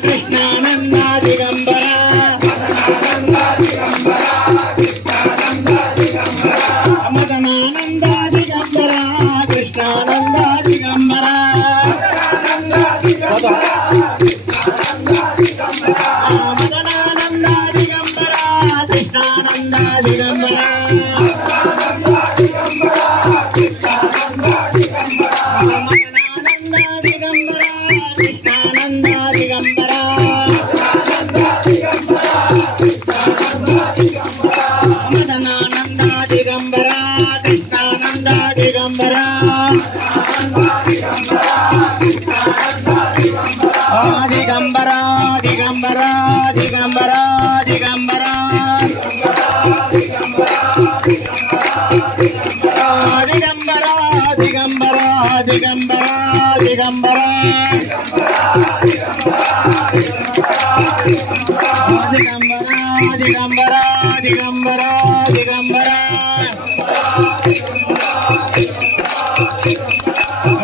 కృష్ణానంద దిగంబర మదనానంద దిగంబర కృష్ణానంద దిగంబర మదనానంద దిగంబర కృష్ణానంద దిగంబర మదనానంద దిగంబర కృష్ణానంద దిగంబర దిగంబర దిగంబర దిగంబర దిగంబర దిగంబర దిగంబర దిగంబర దిగంబర దిగంబర దిగంబర దిగంబర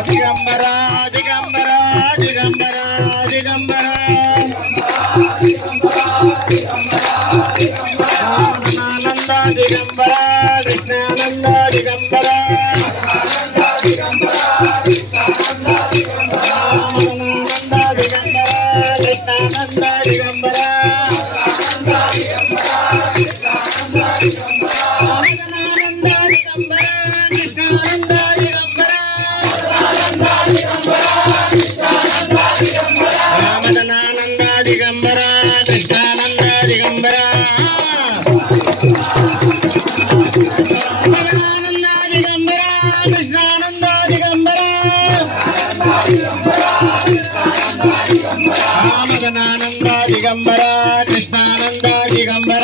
దిగంబర దిగంబర దిగంబర దిగంబర ఆనంద దిగంబర కృష్ణానంద దిగంబర ఆనంద దిగంబర కృష్ణానంద దిగంబర మదనానంద దిగంబర కృష్ణానంద దిగంబర మదనానంద దిగంబర కృష్ణానంద దిగంబర మదనానంద దిగంబర కృష్ణానంద దిగంబర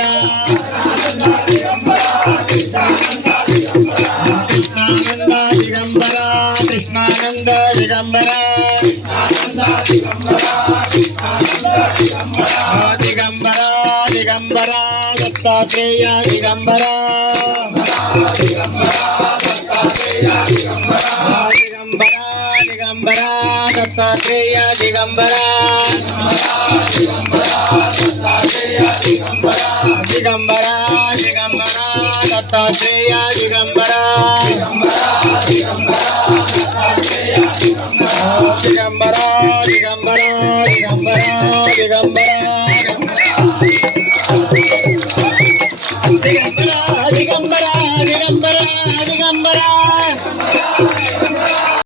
కృష్ణానంద దిగంబర కృష్ణానంద దిగంబర దిగంబర దిగంబర దత్తాత్రేయ దిగంబర దిగంబర దిగంబర దత్తాత్రేయ దిగంబర దిగంబర దిగంబర దత్తాత్రేయ దిగంబర